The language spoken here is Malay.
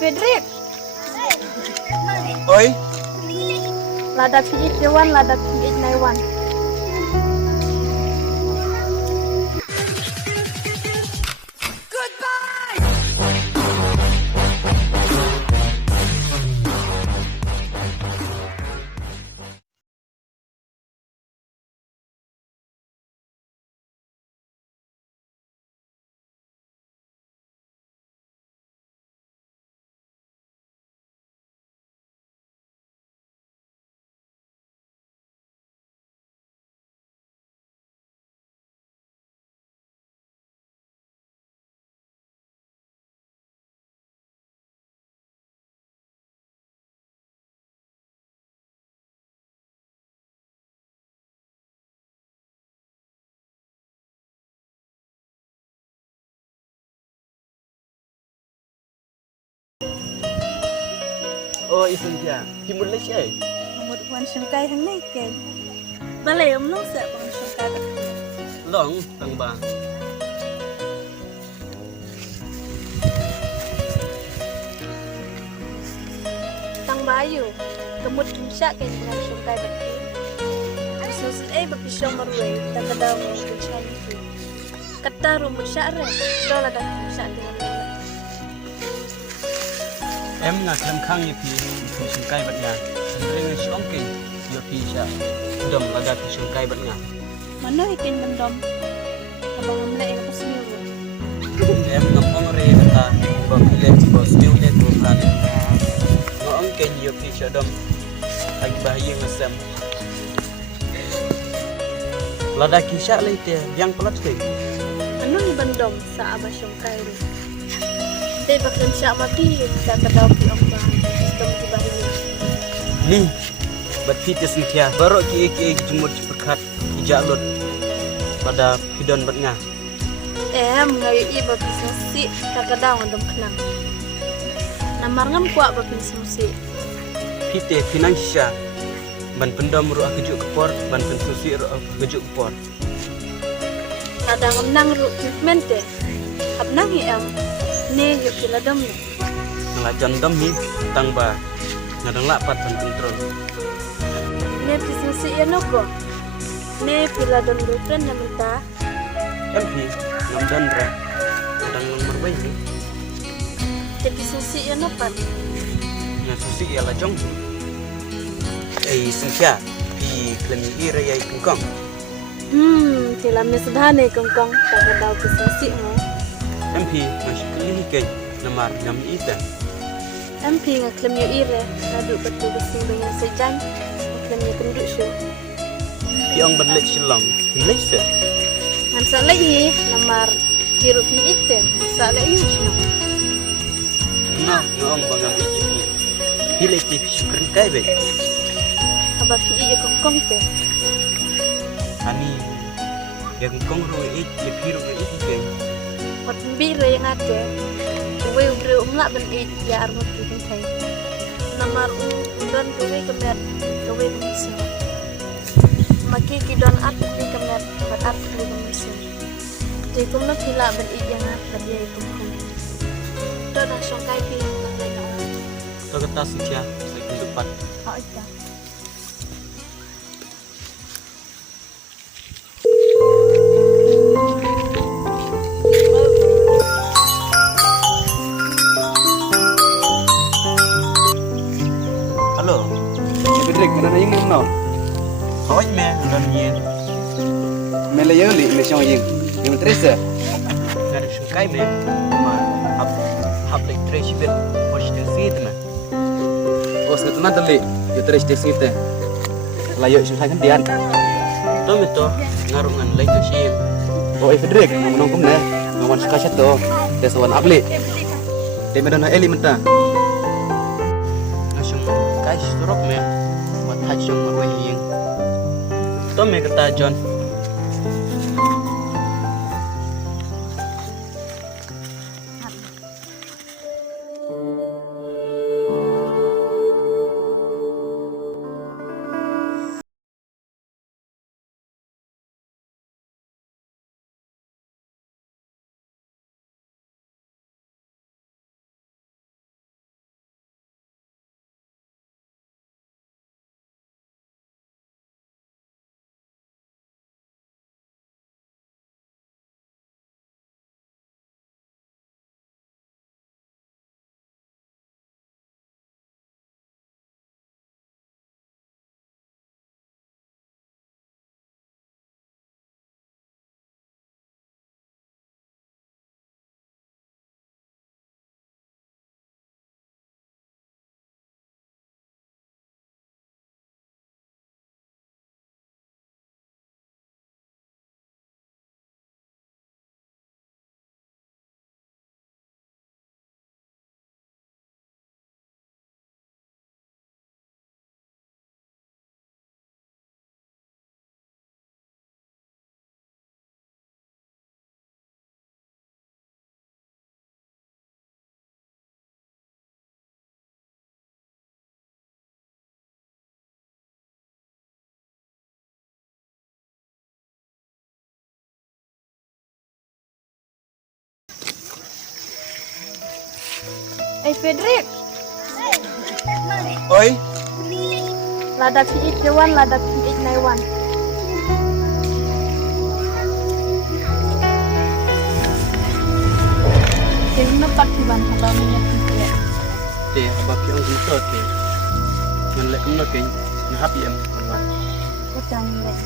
Frederick, Oi, lada PH1, lada PH91. oh isun dia. Timur Malaysia. Một quan sông cây tháng này kề. Ba lệ ông nó sẽ bằng sông cây bật. Long tang ba. Tăng bayu, kemud kimsa kaya dengan sông cây bật. Susun bagi sông marway, tak ada mau kimsa itu. Kata rumput syarre, dola dah kimsa dengan lele. Em ngak tham khang ye pi sung kai bat nga. Ring shong king yo pi sha. Dom lada pi sung kai bat nga. Mana ikan mendom? Abang amla yang pas niru. Em ngam ong re kata ba pile ba still le tu kan. No ong king yo pi sha dom. Lagi bahaya ngasam. Lada kisah le te yang pelat ke. Ano ni bandom sa abah sông cây ru? Day baklan siya mati, tak ada pi ang ba. Dom di bahaya. Ni bat pi te sung tia. Barok ki jumur cepat ijalot pada pidon bat nga. Ngayon iba bisnesi kagadawan dom kenang. Namar ngam kuat ba bisnesi. Pite finansya ban pendam ru kejuk kepor ban pensusi ru kejuk kepor. Kadang nang ru treatment te. Habnang yang ne yuk kila dom ne. Ngelajan dom ni tang ba ngadang lapat ban kontrol. Ne bisnesi ya noko. Ne pila dom boyfriend na minta. MP ngam dandra ngadang nomor bayi ni. Te bisnesi ya nopat. Nya susi ya la jong. Sengkya pi klemi ira yai kengkong. Tila mesdhane kongkong kagadaw bisnesi mo. MP masih kelih ke namar ngam ita. MP ngaklem yo ire, nadu betul bersing dengan sejan, ngaklem yo kenduk syu. Yang berlek selang Malaysia. Ngan salai ye, namar hirup ni ite, salai yu syu. Nah, ngom bangam iji pi. Pilih ti syukur kai be. Aba pi ye kongkong te. Ani yang kong ru iji piru ru iji ke. Wat mbire yang ate. Uwe ubre umla ben ya armut tu kai. Namar udon uwe kemer, uwe misi. Maki kidon at uwe kemer, bat at uwe misi. Jadi kumno pila ben yang at dia kongkong. Do na song kai pi nang lain na. To kata sengkya saya kendupat. Oh iya. Halo. Frederick, mana yang nom? Hoi me dan yen. Melayu li Malaysia yang. Yang terasa. Ngari syukai me. Ma hab lek trash bit. Wash the seat me. Oh, sekarang tadi, yang terasa di sini teh. Layu syukai kan dian. To me to ngarungan lek to shin. Oh, Frederick, kamu nongkum deh. Ngawan suka satu. Desawan abli. Dia medan Eli mentah. Ngasung kai surok me. Wat hajung marwe yen. To me kata John. Fedrik. Oi, Lada piit jawan, lada piit naiwan. Jadi nepat di ban kalau minyak ya. te abak yang kita te. Ngan lek kumna ken, ngahap yam kawan. Kau jangan.